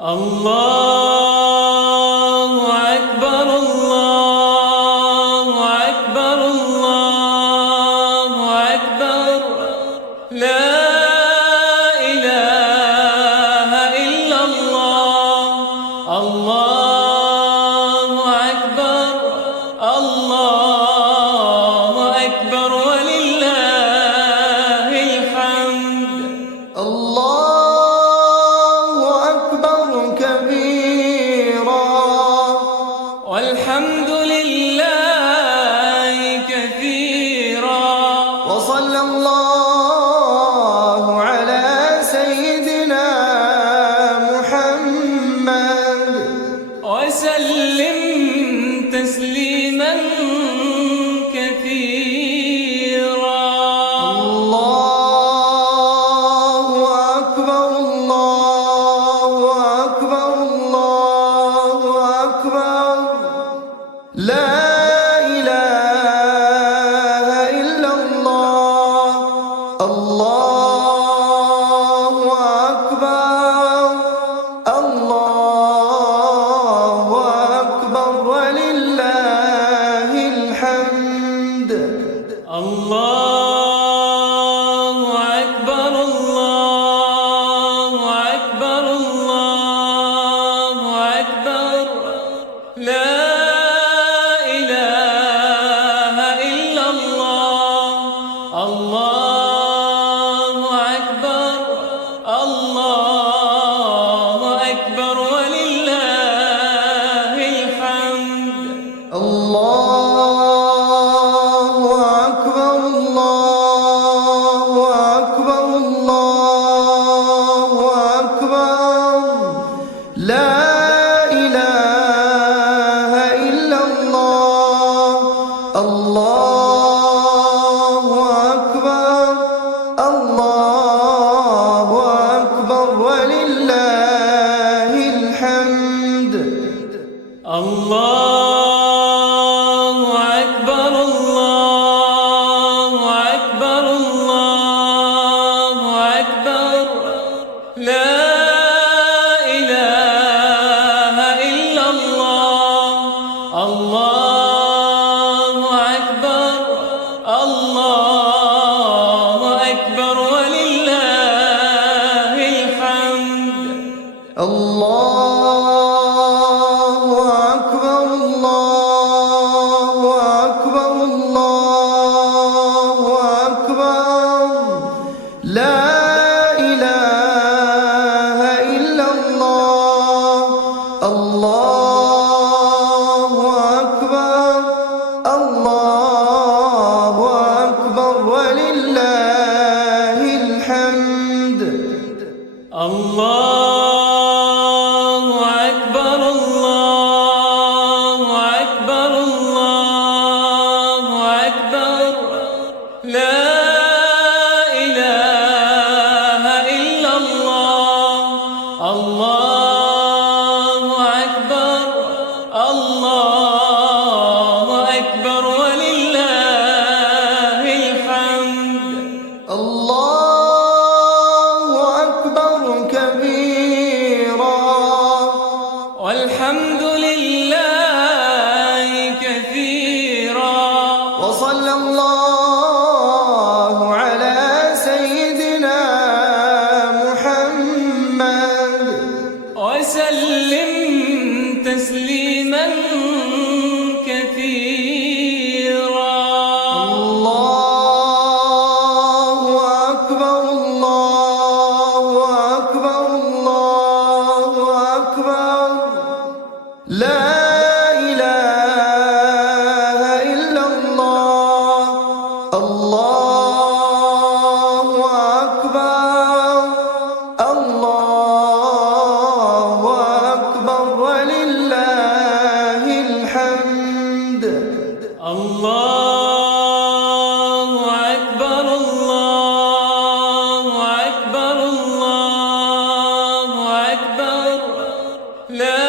الله أكبر الله أكبر الله أكبر لا إله إلا الله الله أكبر الله أكبر ولله الحمد الله أكبر كبيرا والحمد لله كثيرا وصلى الله على سيدنا محمد وسلم تسليما كثيرا الله أكبر الله أكبر الله أكبر لا إله إلا الله الله أكبر الله أكبر ولله الحمد الله أكبر الله أكبر الله أكبر لا إله إلا الله الله أكبر الله أكبر ولله الحمد الله أكبر الله أكبر الله أكبر لا إله إلا الله الله أكبر الله أكبر ولله الحمد الله أكبر الله أكبر الله أكبر لا إله إلا الله الله أكبر الله أكبر ولله الحمد الله أكبر الله أكبر الله أكبر لا إله إلا الله الله أكبر الله أكبر ولله الحمد الله أكبر الله أكبر الله أكبر لا إله إلا الله الله أكبر الله أكبر ولله الحمد الله أكبر كبيرا والحمد لله كثيرا وصلى الله على سيدنا محمد وسلم تسليما كثيرا الله أكبر الله أكبر الله أكبر لا إله إلا الله الله أكبر الله أكبر ولله الحمد الله أكبر الله أكبر الله أكبر لا